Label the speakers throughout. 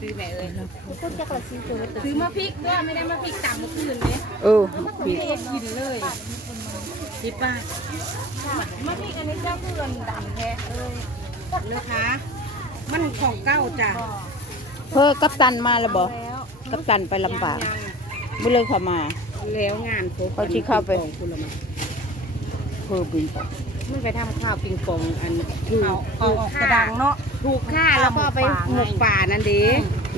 Speaker 1: ซื้อแม่เอ้ย
Speaker 2: ก็จะกระซิบตัว
Speaker 1: ซื้อมาพริกด้วยไม่ได้มาพริกต่ำเมื่อคืนนี้
Speaker 3: เออ
Speaker 1: พี่เอ็กินเลยสิบบาทมาพริกอันนี้เจ้าเพื่อนดำแท้เอ้ยเลยคะมันของเก้าจ้ะ
Speaker 3: เพื่อกัปตันมาแล้วบ่
Speaker 1: แล้ว
Speaker 3: กัปตันไปลำปางไม่เลยเขามา
Speaker 1: แล้วงานครบ
Speaker 3: เขาชี้เข้าไป
Speaker 1: ของคุณละมั้ง
Speaker 3: เพื่อบินไป
Speaker 1: มันไปทำข้าวปิงปองอันถูกถูกกระดังเนาะ ถูกค่าแล้วก็เอาไปหมกป่านั่นเด้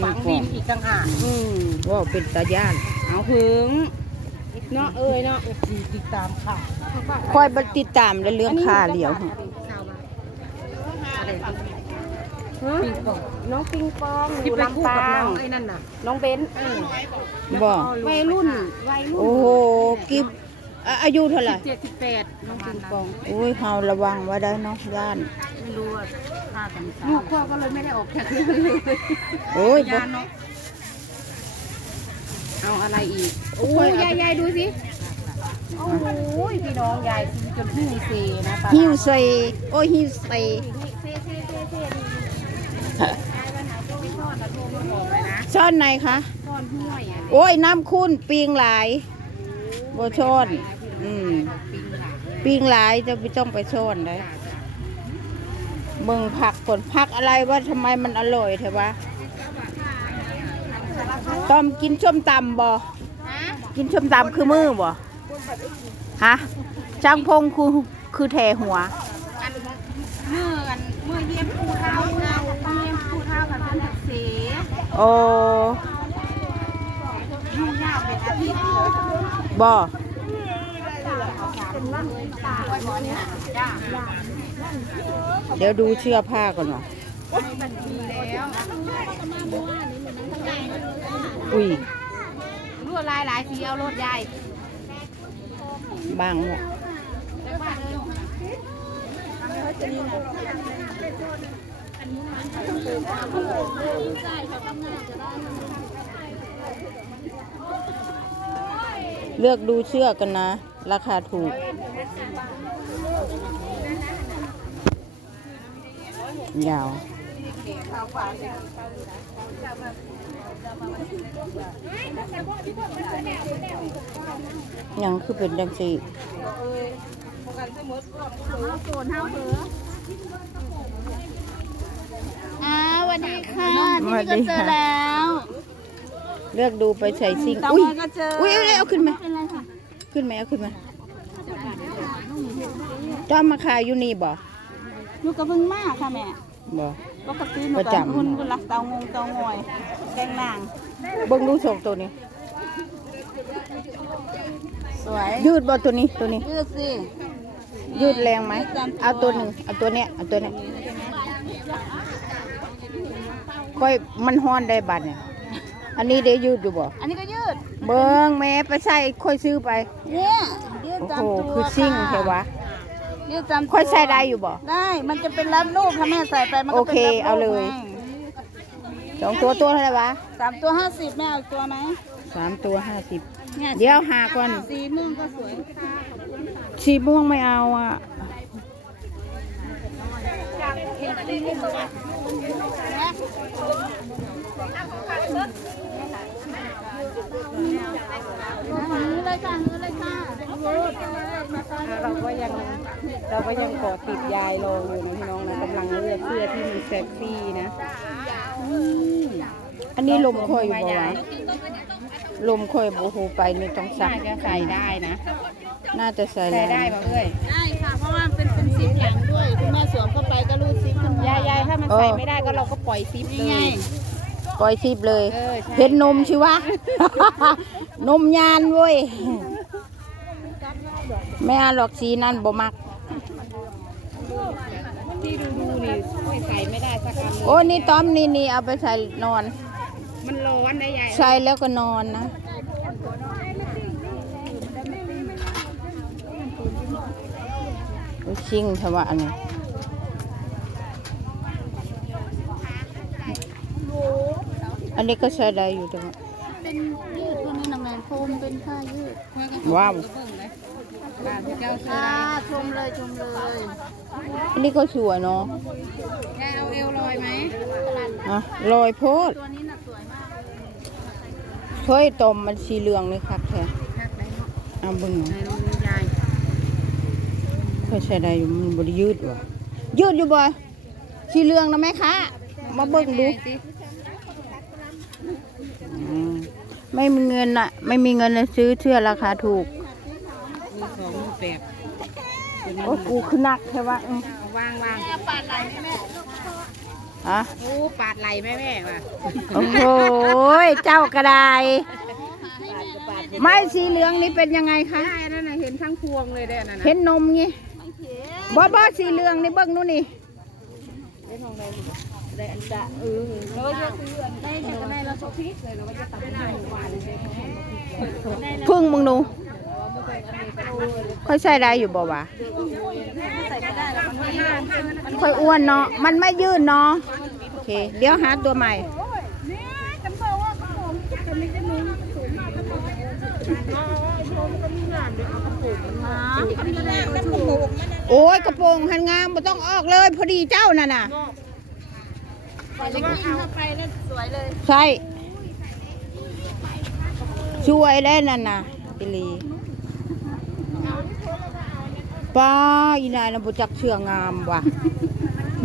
Speaker 1: ฝังดินอีกต่างหากอืม
Speaker 3: ว่าเป็นตาย่าน
Speaker 1: เอาหึงเนาะเอ้ยเนาะติดตามค่ะ
Speaker 3: คอยบัติดตามและเรื่องค่าเหลียวหั่น
Speaker 1: ปิงปอง
Speaker 2: น้องปิงปองอ
Speaker 1: ที่
Speaker 2: ยู่
Speaker 1: ไปคู่
Speaker 2: ลำ
Speaker 1: กับ
Speaker 2: ปา
Speaker 1: น้
Speaker 2: ง
Speaker 1: องไอ้นั่นน่ะ
Speaker 2: น้องเบนซ์
Speaker 3: บ่
Speaker 1: วัยรุ่นวัยรุ่น
Speaker 3: โอ้โหกิบ อะอายุเท่าไหร่
Speaker 1: เจ็ดสิบแปดน้องปิงปอง
Speaker 3: โอ้ยเฮาระวังไว้ได้เนาะย่าน
Speaker 1: ไม่รู้ว่าค่ากันลูกพ่อก็เลยไม่ได้ออกจากเรื่องเลย
Speaker 3: โอ้ยบ่
Speaker 1: ยาเนาะเอาอะไรอีก
Speaker 3: โอ้
Speaker 1: โอ้
Speaker 3: ย
Speaker 1: ย
Speaker 3: เอา
Speaker 1: ยายยายดูสิโอ้ยพี่น้องยายซื้อจนหิ้วเซนะปลา
Speaker 3: หิวใส่โอ้ยหิวใส่
Speaker 1: เซ่เซ่เซ่เซ่ยายวันไหนจะไปทอดนะโทรมาบอกเลยนะ
Speaker 3: ช้อนไหนคะ
Speaker 1: ทอดห้วยอะ
Speaker 3: โอ้ยน้ำคุณปิงหลาย บ่ช้อนอืม
Speaker 1: ปิงหลัง
Speaker 3: ปิงหลายจะไม่ต้องไปช้อนได้เบิ่งผักก่อนผักอะไรว่าทำไมมันอร่อยเถอะวะต้อมกินส้มตำบ่
Speaker 1: ฮะ
Speaker 3: กินส้มตำคือมือบ่ฮะช่างพงคือคือแทหัว
Speaker 1: อันเมื่ออันเมื่อเยี่ยมผู้เฒ่าเมื่อเยี่ยมผู้เฒ่ากันเป็นเสีย
Speaker 3: โอ้
Speaker 1: ยุ่งยากเป็นอาทิตย์
Speaker 3: บ่
Speaker 1: จ้า
Speaker 3: เดี๋ยวดูเชือกผ้าก่อนว่ะ
Speaker 1: มันมีแล้ว
Speaker 3: อุ้ย
Speaker 1: ลวดลายหลายสีเอารถยาย
Speaker 3: บางหมดเลือกดูเชือกกันนะ ราคาถูก ยาว ยังคือเป็นดังสี
Speaker 2: อ่าวันนี้ค่ะ
Speaker 3: สวัสดีค่ะ
Speaker 2: แล้ว
Speaker 3: เลือกดูไปใส่ซิง
Speaker 2: ต่อ
Speaker 3: อุ้ย
Speaker 2: มาก็เจอ
Speaker 3: อุ้ยเอาเอาขึ้นไหม
Speaker 2: เป็นไรค่ะ
Speaker 3: ขึ้นไหมเอาขึ้นไหมจ้ามาขายอยู่นี่บ่
Speaker 2: หนูก็เพิ่งมาค่ะแม่
Speaker 3: บ่
Speaker 2: ปกติหนู
Speaker 3: ประ
Speaker 2: ก็
Speaker 3: จำ
Speaker 2: หุ่นกุลักเตางงเตางอยแกงนาง
Speaker 3: เบิ่งดูสองตัวนี้
Speaker 2: สวย
Speaker 3: ยืดบ่ตัวนี้ตัวนี้
Speaker 2: ยืดสิ
Speaker 3: ยืดแรงไหมเอาตัวหนึ่งเอาตัวเนี้ยเอาตัวเนี้ยค่อยมันฮ้อนได้บัดเนี่ย อันนี้ได้ยืดอยู่บ่
Speaker 2: อันนี้ก็ยืด
Speaker 3: เบิ่งแม่ไปใส่ค่อยซื้อไป
Speaker 2: เนี่ยยืด
Speaker 3: โอ้
Speaker 2: ตาม
Speaker 3: โห
Speaker 2: ตัว
Speaker 3: คือซิ่งะใช่วะ
Speaker 2: ยืดตามตัว
Speaker 3: ค่อยใส่ได้อยู่บ่
Speaker 2: ได้ มันจะเป็นรับรูปถ้าแม่ใส่ไปมันก็เป็น
Speaker 3: โอเค
Speaker 2: รับรูป
Speaker 3: เอาเลย
Speaker 2: ไง
Speaker 3: สองตัวตัวเท่าไหร่วะ
Speaker 2: สามตัวห้าสิบแม่เอาอีกตัวไหม
Speaker 3: สามตัวห้าสิบ
Speaker 2: นี่
Speaker 3: เดี๋ยวหาก่อน
Speaker 2: สีม่วงก็สวย
Speaker 3: สีม่วงไม่เอาอะ
Speaker 2: ซื้อ เลยค่ะซื้อเลยค่ะ
Speaker 1: เราก็ยังเราก็ยังเกาะติดยายรออยู่นะพี่น้องนะกำลังเลือกเสื้อที่มันเซ็กซี่นะ
Speaker 3: อันนี้ลมค่อยอยู่บ่วะลมค่อยโอ้โหไปนี่ต้องซัก
Speaker 1: น่าจะใส่ได้นะ
Speaker 3: น่าจะใส่
Speaker 1: ใส่
Speaker 3: แล้ว
Speaker 1: ได้ป่ะเอ้ย
Speaker 2: ได้ค่ะเพราะว่าเป็นเป็นสีแข็งด้วยคุณแม่สวมเข้าไปก็รูดซิปขึ้นมายา
Speaker 1: ยยายถ้ามันใส่ไม่ได้ก็เราก็ปล่อยซิปเล
Speaker 2: นี่ไง
Speaker 1: ย
Speaker 3: ปล่อยทิพเลย
Speaker 1: เออใช่
Speaker 3: เห็นนมชิวะ นมยานเว้ย ไม่เอาหรอกสีนั่นบ่มัก
Speaker 1: ที่ดูดูนี่ไม่ใส่ไม่ได้สักอันเลย
Speaker 3: โอ้นี่ต้อมนี่นี่เอาไปใส่นอน
Speaker 1: มันร้อนนะยาย
Speaker 3: ใส่แล้วก็นอนนะ โอ้ชิงเถอะวะอันนี้ อันนี้ก็ใช้ได้อยู่แต่ว่า
Speaker 2: เป็นยืดตัวนี้นะแม่โฟมเป็นผ้ายืด
Speaker 3: ว้าว
Speaker 1: ตามที่เจ้าซื้อ
Speaker 2: อ่าชมเลยชมเลย
Speaker 3: อันนี้ก็สวยเนาะ
Speaker 1: ยายเอาเอวลอยไหม
Speaker 3: อะลอยโพด
Speaker 2: ตัวนี้นะ
Speaker 3: เฮ้ยต้มมันสีเหลืองนี่คักแท้
Speaker 1: คักได้เนาะ
Speaker 3: เอาเบิ่ง
Speaker 1: ในน้องยาย
Speaker 3: เพิ่นใส่ได้อยู่มันบ่ได้ยืดว่ะยืดอยู่บ่สีเหลืองนะแม่คะมาเบิ่งดูอืม ไม่มีเงินน่ะไม่มีเงินเลยซื้อเสื้อราคาถูก
Speaker 1: มีสองมีแปด
Speaker 3: โอ้กูคือหนักใช่ปะอืม
Speaker 1: วางวาง
Speaker 3: ฮะ
Speaker 1: โอ้ปาดไหลแม่แม่ว่ะ
Speaker 3: โอ้โหเจ้ากระไดไม่สีเหลืองนี่เป็นยังไงคะ
Speaker 1: ใช่นั่นน่ะเห็นทั้งพวงเลยเด้อนั่นน่ะ
Speaker 3: เห็นนมงี้บ่บ่สีเหลืองนี่เบิ่งนู่นนี่
Speaker 1: ได้อันจะเออแล้วก็จะซื้ออันได้แต่ก็ได้เราชอบพริกเลยเราก็จะตัดเป็นหวานเลย
Speaker 3: พึ่งมึงดูค่อยใส่ได้อยู่บ่วะค่อยอ้วนเนาะมันไม่ยืดเนาะโอเค เดี๋ยวหาตัวใหม่โอ้ยกระโปรงหันงามไม่ต้องออกเลย พอดีเจ้าน่ะน่ะ
Speaker 2: จะกินเข้าไปแล้วสวยเลย
Speaker 3: ใช่ช่วยได้นั่นน่ะอิลีป้าอีนายนะบุจักเชื่องามว่ะ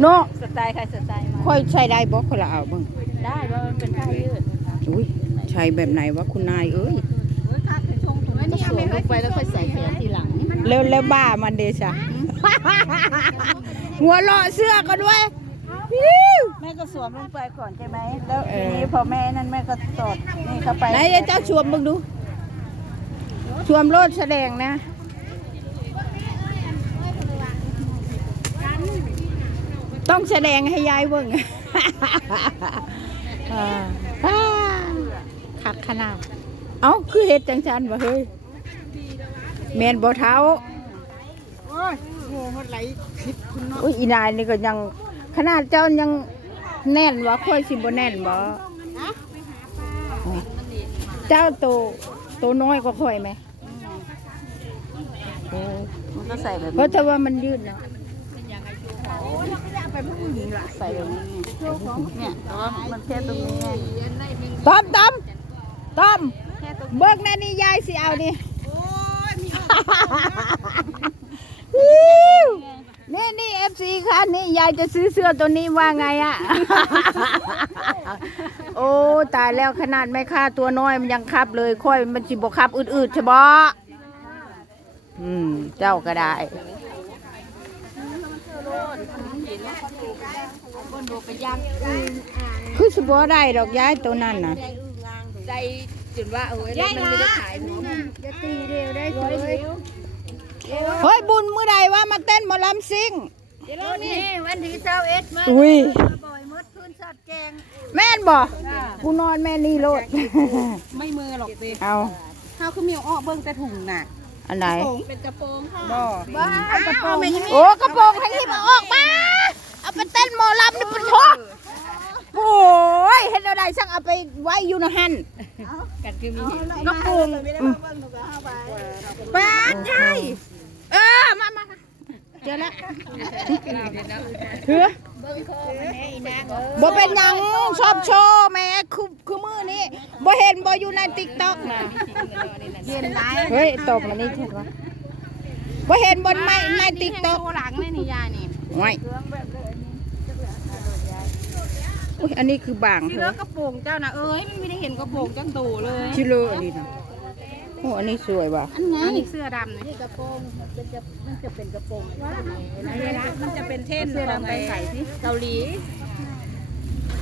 Speaker 3: เนาะ
Speaker 2: สไตล์ใครสไตล์มา
Speaker 3: ค่อยใช้ได้บ่คนละเอาเบิ่ง
Speaker 2: ได้ว่ามันเป็นผ้ายืด
Speaker 3: อุ้ยใช้แบบไหนวะคุณนายเอ้ย
Speaker 2: ก็สวมลงไปแล้วค่อยใส่แขนทีหลัง
Speaker 3: แล้วแล้วบ้ามันเดชะหัวเราะเสื้อก็ด้วยฮิ้ว
Speaker 2: แม่ก็สวมลงไปก่อนใช่ไหม แล้ว
Speaker 3: เอ
Speaker 2: ที
Speaker 3: อ
Speaker 2: นี้พอแม่นั่นแม่ก็สอดนี่เข้าไป
Speaker 3: ไหนเดี๋ยวเจ้าชวมมึงดู ชวมโลดแสดงนะ ต้องแสดงให้ยายเบิ่งอ่าอ่าคักขนาดเอ้า คือเฮ็ดจังชันวะเฮ้ยแมนบ่เท้า
Speaker 1: โอ้ยโง่หมดไหลคิดคุณเนาะ
Speaker 3: อุ้ยอีนายนี่ก็ยัง ขนาดเจ้ายังแน่นวะค่อยสิบ่แน่นบ่เจ้าโตโตน้อยกว่าค่อยไหมโอ้
Speaker 2: มันก็ใส่แบบ
Speaker 3: เพราะถ้าว่ามันยืดนะ
Speaker 2: ใส่แบบนี้เนี่ยแต่ว่ามันแค่ตรงนี้ไง
Speaker 3: ต้อมต้อมต้อมเบิกแน่นี่ยายสิเอาดิฮิ้วนี่นี่ เอฟซีค่ะนี่ยายจะซื้อเสื้อตัวนี้ว่าไงอะ โอ้ตายแล้วขนาดแม่ค่าตัวน้อยมันยังคับเลย ค่อยมันสิบคับอืดๆใช่บ่อืม เจ้าก็ได้คือสิบ่ได้ดอกย้ายตัวนั้นน่ะ
Speaker 1: ใจจนว่าเออมันไม่ได้ขายหัวมัน
Speaker 3: จะตีเดียวได้เลยเฮ้ยบุญมื้อใดว่ามาเต้นหมอลำซิ่ง
Speaker 2: นี่วันที่เช้าเอ็ดมา
Speaker 3: อุ้ย
Speaker 2: บ่อยมดพื้นสัตว์แกง
Speaker 3: แม่นบ่กูนอนแม่นี่โลด
Speaker 1: ไม่มือหรอกสิ
Speaker 3: เอา
Speaker 1: ข้าวคือมีอ้อเบิ้งแต่ถุงน่ะ
Speaker 3: อันไหน
Speaker 2: เป็นกระโปรงค่ะ
Speaker 1: บ่
Speaker 2: บ้า
Speaker 1: เอากระโปรงไม่
Speaker 3: โอ้กระโปรงให้ที่มาออกมาเอาไปเต้นหมอลำนี่เป็นทอโอ้ยเห็นเอาได้สั่งเอาไปไว้อยู่นะฮัน
Speaker 1: กัดคือมี
Speaker 3: กระโปรง
Speaker 2: อืม
Speaker 3: ป้าใหญ่เออมามามา เจอแล้วเฮ้อบ่เป็นหยังชอบโชว์แม่คือคือมือนี้บ่เห็นบ่อยู่ในติ๊กต็อกนะ
Speaker 1: เย็นไร
Speaker 3: เฮ้ยตกแล้วนี่ถูกปะบ่เห็นบนไม้ในติ๊กต็อก
Speaker 1: โชว์หลังเลยนี่ยายนี่
Speaker 3: ไว้อุ้ยอันนี้คือบาง
Speaker 1: ที่
Speaker 3: เถ
Speaker 1: เลือ
Speaker 3: อะ
Speaker 1: กระโปรงเจ้านะเอ้ยมันไม่ได้เห็นกระโปรงจังโตเลย
Speaker 3: ชิโลอันนี้นะ โอ้อันนี้สวยว่ะ
Speaker 2: อันไง
Speaker 1: อันนี้เสื้อดำนี่
Speaker 2: นี่กระโปรงมันเป็นจะมันจะเป็นกระโปรง
Speaker 1: มันจะเป็นเท่น
Speaker 2: เสื้อดำไปใส่ที่เกาหลี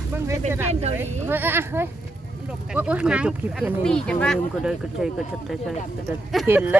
Speaker 1: เบิ้งเป็นเท่นเกาหลี
Speaker 2: เฮ้ยอะเฮ้ย
Speaker 1: หลบกัน
Speaker 3: ขอจบคลิปแค่นี้นะคะอย่าลืมกดไลค์กดแชร์กดซับสไครต์กดกระดิ่งเห็นแล้ว